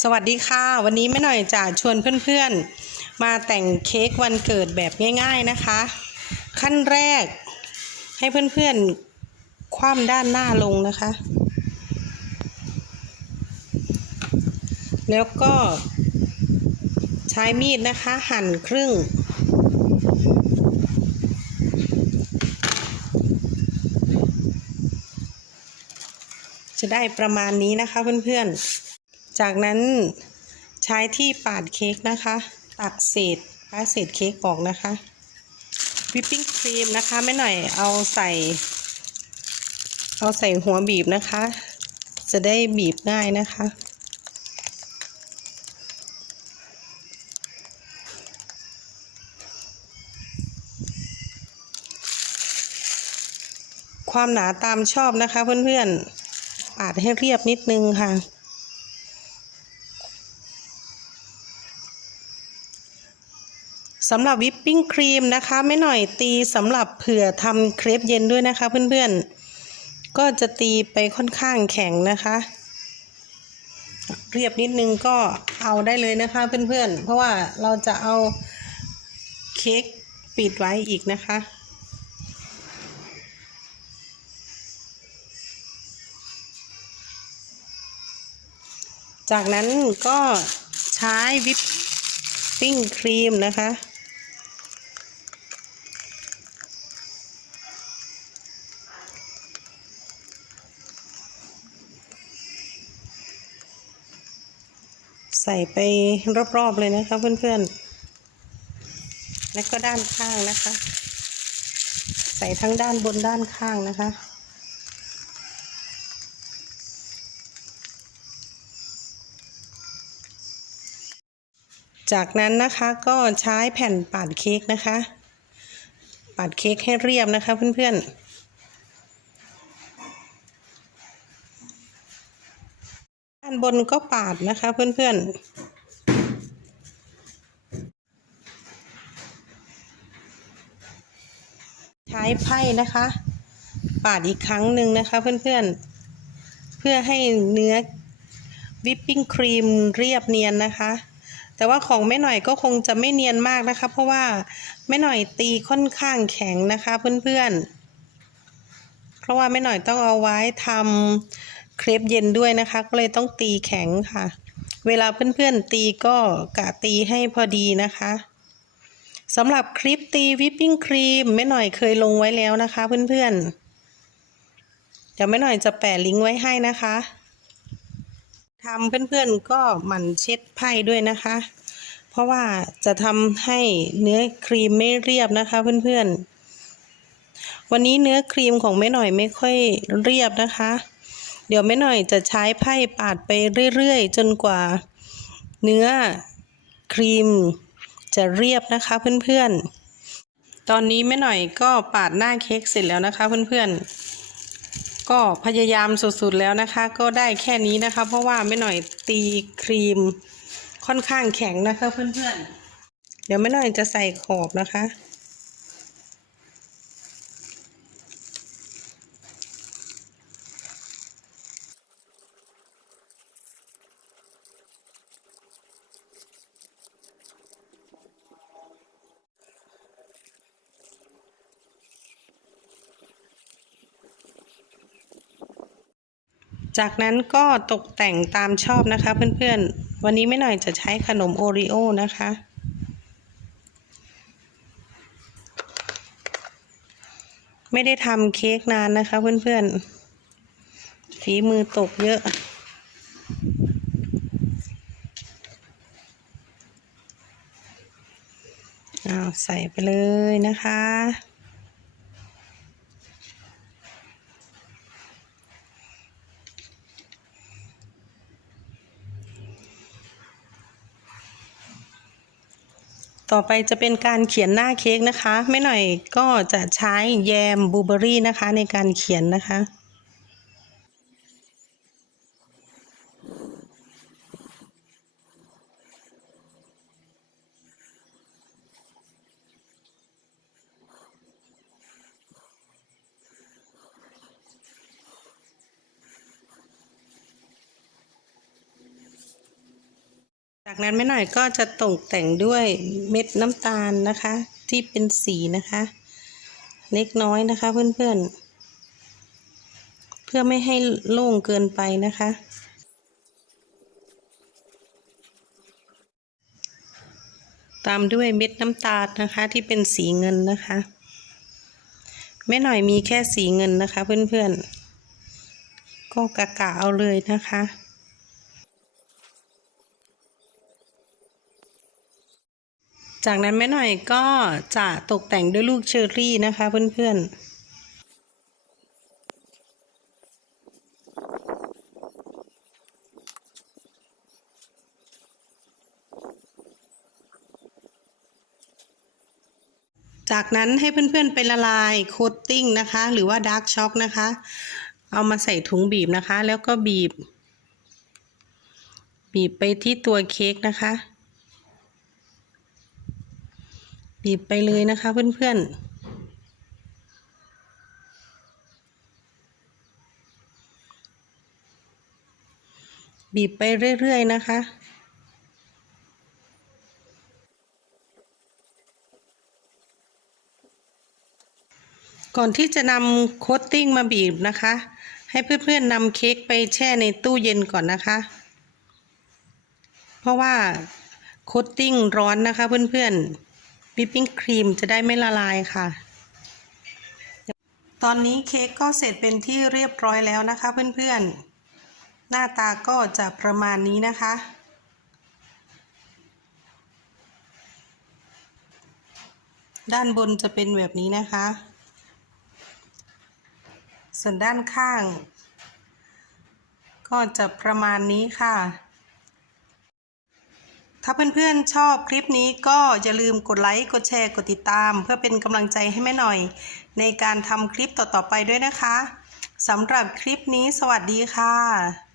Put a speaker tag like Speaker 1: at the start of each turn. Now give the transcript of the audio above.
Speaker 1: สวัสดีค่ะ วันนี้แม่หน่อยจะชวนเพื่อนๆ มาแต่งเค้กวันเกิดแบบง่าย ๆนะคะ ขั้นแรกให้เพื่อนๆ คว่ำด้านหน้าลงนะคะ แล้วก็ใช้มีดนะคะ หั่นครึ่ง จะได้ประมาณนี้นะคะเพื่อนๆ จากนั้นใช้ที่ปาดเค้กนะคะ ตักเศษปาเศษเค้กออกนะคะวิปปิ้งครีมนะคะไม่หน่อยเอาใส่ เอาใส่หัวบีบนะคะ จะได้บีบง่ายนะคะ ความหนาตามชอบนะคะเพื่อนๆปาดให้เรียบนิดนึงค่ะ สำหรับวิปปิ้งครีมนะคะไม่หน่อยตีสำหรับเผื่อทำเครปเย็นด้วยนะคะเพื่อนๆ ก็จะตีไปค่อนข้างแข็งนะคะ เรียบนิดนึงก็เอาได้เลยนะคะเพื่อนๆ เพราะว่าเราจะเอาเค้กปิดไว้อีกนะคะจากนั้นก็ใช้วิปปิ้งครีมนะคะ ใส่ไปรอบๆเลยนะคะเพื่อนๆ และก็ด้านข้างนะคะ ใส่ทั้งด้านบนด้านข้างนะคะ จากนั้นนะคะก็ใช้แผ่นปาดเค้กนะคะ ปาดเค้กให้เรียบนะคะเพื่อนๆานบนก็ปาดนะคะเพื่อนๆ ใช้ไพ่นะคะ ปาดอีกครั้งหนึ่งนะคะเพื่อนๆ เพื่อให้เนื้อวิปปิ้งครีมเรียบเนียนนะคะ แต่ว่าของแม่หน่อยก็คงจะไม่เนียนมากนะคะ เพราะว่าแม่หน่อยตีค่อนข้างแข็งนะคะเพื่อนๆ เพราะว่าแม่หน่อยต้องเอาไว้ทำ เครปเย็นด้วยนะคะ ก็เลยต้องตีแข็งค่ะ เวลาเพื่อนๆตีก็กะตีให้พอดีนะคะสำหรับคลิปตีวิปปิ้งครีมแม่หน่อยเคยลงไว้แล้วนะคะเพื่อนๆ เดี๋ยวแม่หน่อยจะแปะลิงก์ไว้ให้นะคะทำเพื่อนๆก็หมั่นเช็ดไพ่ด้วยนะคะ เพราะว่าจะทำให้เนื้อครีมไม่เรียบนะคะเพื่อนๆ วันนี้เนื้อครีมของแม่หน่อยไม่ค่อยเรียบนะคะ เดี๋ยวแม่หน่อยจะใช้ไพ่ปาดไปเรื่อยๆ จนกว่าเนื้อครีมจะเรียบนะคะเพื่อนๆ ตอนนี้แม่หน่อยก็ปาดหน้าเค้กเสร็จแล้วนะคะเพื่อนๆ ก็พยายามสุดๆแล้วนะคะ ก็ได้แค่นี้นะคะ เพราะว่าไม่หน่อยตีครีมค่อนข้างแข็งนะคะเพื่อนๆ เดี๋ยวไม่หน่อยจะใส่ขอบนะคะ จากนั้นก็ตกแต่งตามชอบนะคะเพื่อนๆ วันนี้ไม่หน่อยจะใช้ขนมโอรีโอนะคะ ไม่ได้ทำเค้กนานนะคะเพื่อนๆ ฝีมือตกเยอะอ้าวใส่ไปเลยนะคะ ต่อไปจะเป็นการเขียนหน้าเค้กนะคะ ไม่หน่อยก็จะใช้แยมบลูเบอรี่นะคะในการเขียนนะคะ จากนั้นไม่หน่อยก็จะตกแต่งด้วยเม็ดน้ำตาลนะคะ ที่เป็นสีนะคะ เล็กน้อยนะคะเพื่อนๆ เพื่อไม่ให้โล่งเกินไปนะคะ ตามด้วยเม็ดน้ำตาลนะคะที่เป็นสีเงินนะคะแม่หน่อยมีแค่สีเงินนะคะเพื่อนๆ ก็กะกะเอาเลยนะคะ จากนั้นแม่หน่อยก็จะตกแต่งด้วยลูกเชอร์รี่นะคะเพื่อนๆจากนั้นให้เพื่อนๆไปละลายโคตติ้งนะคะ หรือว่าดาร์กช็อกนะคะ เอามาใส่ถุงบีบนะคะ แล้วก็บีบ บีบไปที่ตัวเค้กนะคะ บีบไปเลยนะคะเพื่อนๆบีบไปเรื่อย ๆ นะคะ ก่อนที่จะนำโคตติ้งมาบีบนะคะ ให้เพื่อนๆนำเค้กไปแช่ในตู้เย็นก่อนนะคะ เพราะว่าโคตติ้งร้อนนะคะเพื่อนๆ วิปปิ้งครีมจะได้ไม่ละลายค่ะ ตอนนี้เค้กก็เสร็จเป็นที่เรียบร้อยแล้วนะคะเพื่อนๆ หน้าตาก็จะประมาณนี้นะคะ ด้านบนจะเป็นแบบนี้นะคะ ส่วนด้านข้าง ก็จะประมาณนี้ค่ะ ถ้าเพื่อนๆชอบคลิปนี้ก็อย่าลืมกดไลค์ กดแชร์ กดติดตาม เพื่อเป็นกำลังใจให้แม่หน่อย ในการทำคลิปต่อๆไปด้วยนะคะสำหรับคลิปนี้สวัสดีค่ะ